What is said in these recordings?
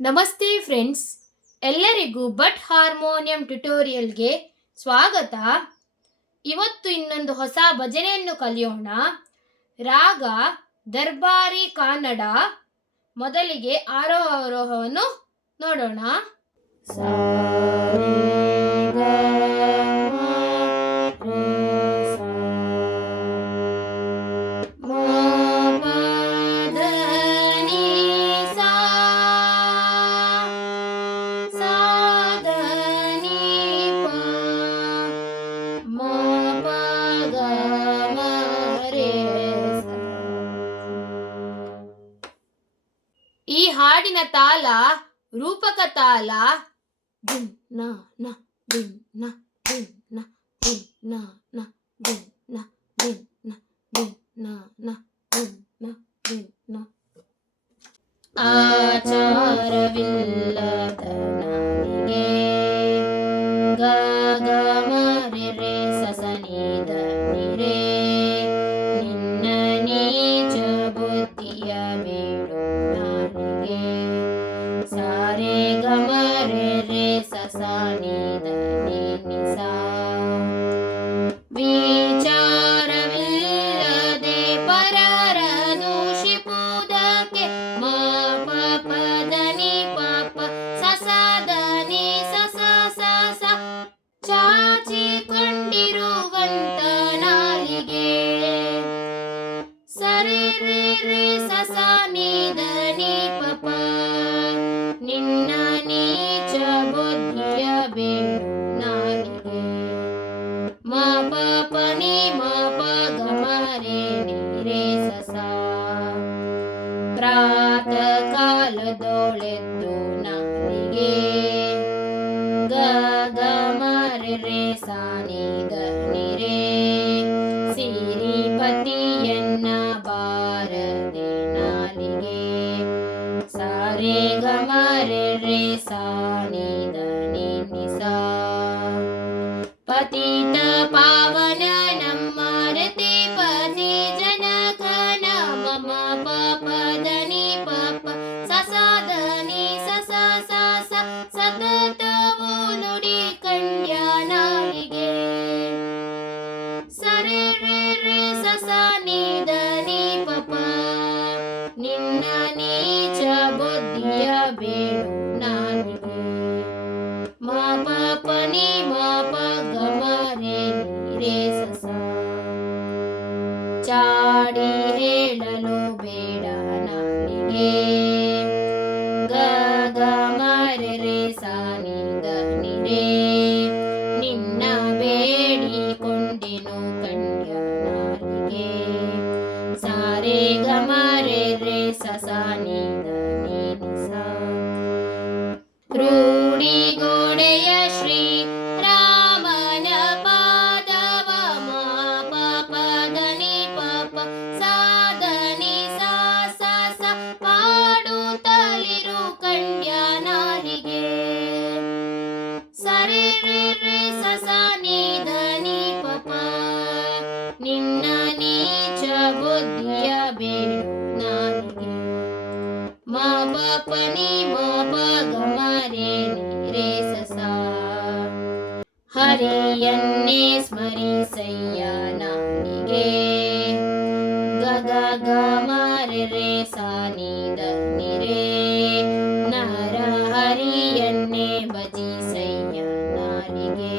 ನಮಸ್ತೆ ಫ್ರೆಂಡ್ಸ್, ಎಲ್ಲರಿಗೂ but harmonium ಟ್ಯುಟೋರಿಯಲ್ಗೆ ಸ್ವಾಗತ. ಇವತ್ತು ಇನ್ನೊಂದು ಹೊಸ ಭಜನೆಯನ್ನು ಕಲಿಯೋಣ. ರಾಗ ದರ್ಬಾರಿ ಕನ್ನಡ. ಮೊದಲಿಗೆ ಆರೋಹ ಅವರೋಹವನ್ನು ನೋಡೋಣ. ಸಾ ರೇ ಗ ಮ ರೇ ಸಾ ಮ ಪ ಧ ನಿ ಸಾ ಸಾ ಧ ನಿ ಪ ಮ ಪ ಗ ಮ ರೇ ಸಾ. ಈ ಹಾಡಿನ ತಾಲ ರೂಪಕ ತಾಲ ಧಿನ್ ನ ನ ಧಿನ್ ನ ಧಿನ್ ನ ಧಿನ್ ನ ನ ಧಿನ್ ನ ಧಿನ್ ನ ಧಿನ್ ನ ನ ಧಿನ್ ನ ಧಿನ್ ನ. ಆಚಾರವಿಲ್ಲದ ನನಗೆ ಗ ಗ ಮ ರೆ ರೇ ಸ ಸ ನಿ ದ ನಿ ರೇ. ನಿನ್ನ ನೀಚ ಬುದ್ಧಿಯ ಬೇಡು ನನಗೆ ಸಾ ರೇ ಗ ಮ ರೇ ರೇ ಸ ಸ ನಿ ದ ನಿ ನಿ ಸಾ. ವಿಚಾರವಿಲ್ಲದೆ ಪರರ ದೂಷಿಪುವುದಕ್ಕೆ ಮ ಪ ಪ ದ ನಿ ಪ ಪ ಸ ಸ ದ ನಿ ಸ ಸ ಸ ಸ. ಚಾಚಿಕೊಂಡಿರುವಂತ ನಾಲಿಗೆ ಸ ರೇ ರೇ ರೇ ಸ ಸ ನಿ ದ ನಿ ಪ ಪ. ನಿನ್ನ ನೀಚ ಬುದ್ಧಿಯ ಬೇಡು ನಾಲಿಗೆ ಮ ಪ ಪ ನಿ ಮ ಪ ಗ ಮ ರೇ ನಿ ರೇ ಸ ಸ. ಪ್ರಾತಃ ಕಾಲದೊಳೆದ್ದು ನಾಲಿಗೆ ಗ ಗ ಮ ರೇ ರೇ ಸ ನಿ ದ ನಿ ರೇ. ಸಿರಿಪತಿಯನ್ನ ಬಾರದೆ ನಾಲಿಗೆ ಸಾ ರೇ ಗ ಮ ರೇ ರೇ ಸ ನಿ ದ ನಿ ನಿ ಸಾ. ಪತಿತ ಪಾವನ ನಮ್ಮ ರತಿ ಪತಿ ಜನಕನ ಮಮ ಪ ಪ ದ ನಿ ಪ ಪ ಸ ಸ ದ ನಿ ಸ ಸ ಸ ಸ. ಸತತವು ನುಡಿ ಕಂಡ್ಯ ನಾಲಿಗೆ ಸ ರೇ ರೇ ರೇ ಸ ಸ ನಿ ದ ನಿ ಪ ಪ. ನಿನ್ನ ನೀಚ ಬುದ್ಧಿಯ ಬೇಡು ನಾಲಿಗೆ ಮ ಪ ಪ ನಿ ಮ ಪ ಗ ಮ ರೇ ನಿ ರೇ ಸ ಸ. ಚಾಡಿ ಹೇಳಲು ಬೇಡ ನಾಲಿಗೆ ಗ ಗ ಮ ರೇ ರೇ ಸ ನಿ ದ ನಿ ರೇ. ನಿನ್ನ ಬೇಡಿಕೊಂಡೆನು ಕಂಡ್ಯ ನಾಲಿಗೆ ಸಾ ರೇ ಗ ಮ ರೇ ರೇ ಸ ಸ ನಿ ದ ನಿ ನಿ ಸಾ. ರೂಢಿಗೋಡೆಯ ಶ್ರೀ ರಾಮನ ಪಾದವ ಮ ಪ ಪ ದ ನಿ ಪ ಪ ಸಾ ದ ನಿ ಸಾ ಸ ಸ. ಪಾಡುತ್ತಲಿರು ಕಂಡ್ಯ ನಾಲಿಗೆ ಸ ರೇ ರೇ ರೇ ಸ ಸ ನಿ ದ ನಿ ಪ ಪ. ನಿನ್ನ ನೀಚ ಬುದ್ಧಿಯ ಬೇಡು ನಾಲಿಗೆ ಮ ಪ ಪ ನಿ ಮ ಪ ಗ ಮ ರೇ ನಿ ರೇ ಸ ಸ. ಹರಿಯನ್ನೇ ಸ್ಮರಿಸಯ್ಯ ನಾಲಿಗೆ ಗ ಗ ಗ ಮ ರೇ ರೇ ಸ ನಿ ದ ನಿ ರೇ. ನರ ಹರಿಯನ್ನೇ ಭಜಿಸಯ್ಯ ನಾಲಿಗೆ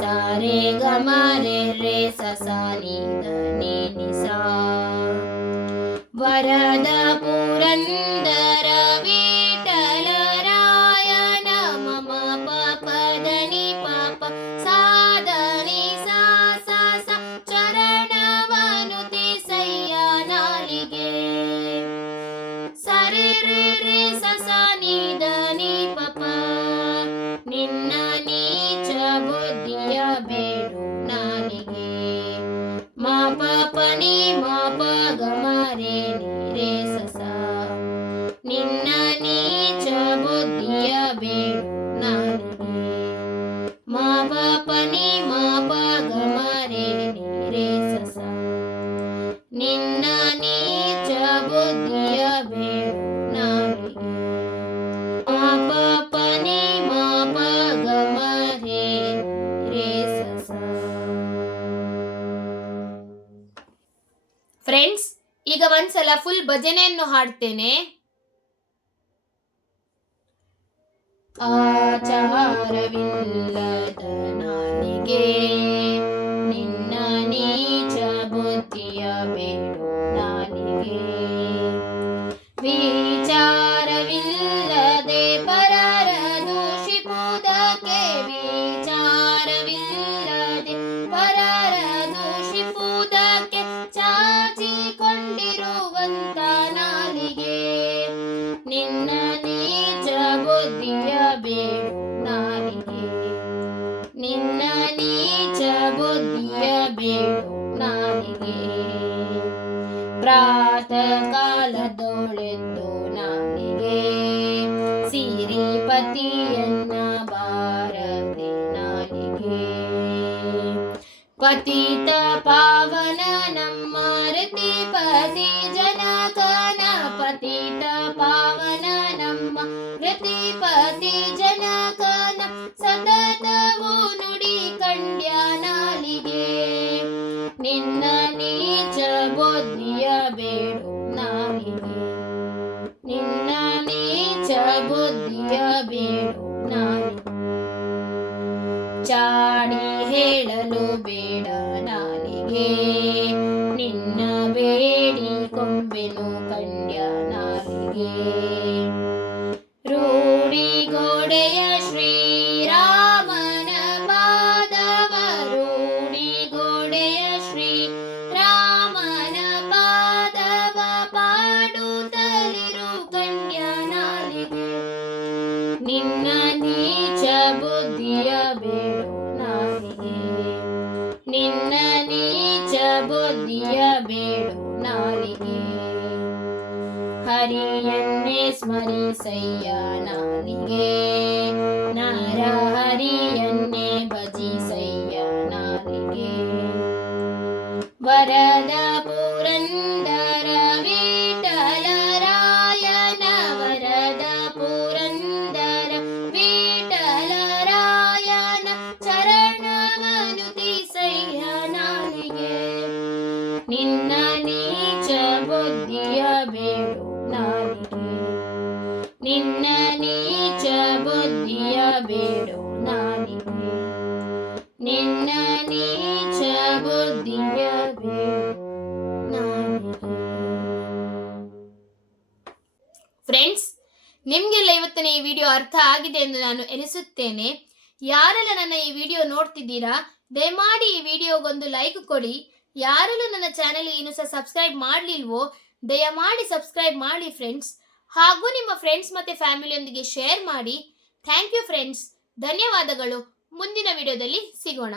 ಸಾ ರೇ ಗ ಮ ರೇ ರೇ ಸ ಸ ನಿ ದ ನಿ ನಿ ಸಾ. ವರದ ಪುರಂದರ ವಿಠಲ ರಾಯನ ಮಮ ಪ ಪ ದ ನಿ ಪ ಪ ಸಾ ದ ನಿ ಸಾ ಸ ಸ. ಚರಣವನುತಿಸಯ್ಯ ನಾಲಿಗೆ ಸ ರೇ ರೇ ರೇ ಸ ಸ ನಿ ದ ನಿ ಪ ಪ. ನಿನ್ನ ನೀಚ ಬುದ್ಧಿಯ ಬೇಡು ನಾಲಿಗೆ ಮ ಸಲ ಫುಲ್ ಭಜನೆಯನ್ನು ಹಾಡ್ತೇನೆ. ಆಚಾರವಿಲ್ಲದ ನಾಲಿಗೆ ನಿನ್ನ ನೀಚ ಬುದ್ಧಿಯ ಬೇಡು ನಾಲಿಗೆ. ವಿಚಾರವಿಲ್ಲದೆ ಪರರ ದೂಷಿಪುವುದಕ್ಕೆ, ವಿಚಾರವಿಲ್ಲದೆ ಪರರ ದೂಷಿಪುವುದಕ್ಕೆ ಚಾಚಿಕೊಂಡಿರುವಂತ ನಾಲಿಗೆ. ನಿನ್ನ ನೀಚ ಬುದ್ಧಿಯ ಬೇಡು ನಾಲಿಗೆ, ನಿನ್ನ ನೀಚ ಬುದ್ಧಿಯ ಬೇಡು ನಾಲಿಗೆ. ಪ್ರಾತಃ ಕಾಲದೊಳೆದ್ದು ನಾಲಿಗೆ ಸಿರಿಪತಿಯನ್ನ ಬಾರದೆ ನಾಲಿಗೆ. ಪತಿತ ಪಾವನ ನಮ್ಮ ರತಿಪತಿ ಜನಕನ, ಪತಿತ ಪಾವನ ನಮ್ಮ ರತಿಪತಿ ಜನಕನ ಸತತವು ನುಡಿ ಕಂಡ್ಯ ನಾಲಿಗೆ. ನಿನ್ನ ನೀಚ ಬುದ್ಧಿಯ ಬೇಡು ನಾಲಿಗೆ, ನಿನ್ನ ನೀಚ ಬುದ್ಧಿಯ ಬೇಡು ನಾಲಿಗೆ. ಚಾಡಿ ಹೇಳಲು ಬೇಡ ನಾಲಿಗೆ, ನಿನ್ನ ಬೇಡಿ ಕೊಂಬೆನು ಕಂಡ್ಯ ನಾಲಿಗೆ. ರೂಢಿಗೋಡೆಯ ಶ್ರೀರಾಮನ ಪಾದವ, ರೂಢಿಗೋಡೆಯ ಶ್ರೀರಾಮನ ಪಾದವ ಪಾಡುತ್ತಲಿರು ಕಂಡ್ಯ ನಾಲಿಗೆ. ನಿನ್ನ ನೀಚ ಬುದ್ಧಿಯ ಬೇಡು ನಾಲಿಗೆ, ನಿನ್ನ ನೀಚ ಬುದ್ಧಿಯ ಬೇಡು ನಾಲಿಗೆ. ಹರಿಯನ್ನೇ ಸ್ಮರಿಸಯ್ಯ ನಾಲಿಗೆ, ನರ ಹರಿಯನ್ನೇ ಭಜಿಸಯ್ಯ ನಾಲಿಗೆ. ವರದ ಪುರಂದರ ವಿಠಲರಾಯನ, ವರದ ಪುರಂದರ ವಿಠಲರಾಯನ ಚರಣವನುತಿಸಯ್ಯ ನಾಲಿಗೆ. ನಿನ್ನ ನೀಚ ಬುದ್ಧಿಯ ಬೇಡು ನಾಲಿಗೆ, ನಿನ್ನ ನೀಚ ಬುದ್ಧಿಯ ಬೇಡು ನಾಲಿಗೆ, ನಿನ್ನ ನೀಚ ಬುದ್ಧಿಯ ಬೇಡು ನಾಲಿಗೆ. ಫ್ರೆಂಡ್ಸ್, ನಿಮಗೆಲ್ಲ ಇವತ್ತಿನ ಈ ವಿಡಿಯೋ ಅರ್ಥ ಆಗಿದೆ ಎಂದು ನಾನು ಎನಿಸುತ್ತೇನೆ. ಯಾರೆಲ್ಲ ನನ್ನ ಈ ವಿಡಿಯೋ ನೋಡ್ತಿದ್ದೀರಾ, ದಯಮಾಡಿ ಈ ವಿಡಿಯೋಗೊಂದು ಲೈಕ್ ಕೊಡಿ. ಯಾರೆಲ್ಲ ನನ್ನ ಚಾನೆಲ್ ಇನ್ನೂ ಸಹ ಸಬ್ಸ್ಕ್ರೈಬ್ ಮಾಡಲಿಲ್ವೋ ದಯಮಾಡಿ ಸಬ್ಸ್ಕ್ರೈಬ್ ಮಾಡಿ ಫ್ರೆಂಡ್ಸ್. ಹಾಗೂ ನಿಮ್ಮ ಫ್ರೆಂಡ್ಸ್ ಮತ್ತು ಫ್ಯಾಮಿಲಿಯೊಂದಿಗೆ ಶೇರ್ ಮಾಡಿ. ಥ್ಯಾಂಕ್ ಯು ಫ್ರೆಂಡ್ಸ್, ಧನ್ಯವಾದಗಳು. ಮುಂದಿನ ವಿಡಿಯೋದಲ್ಲಿ ಸಿಗೋಣ.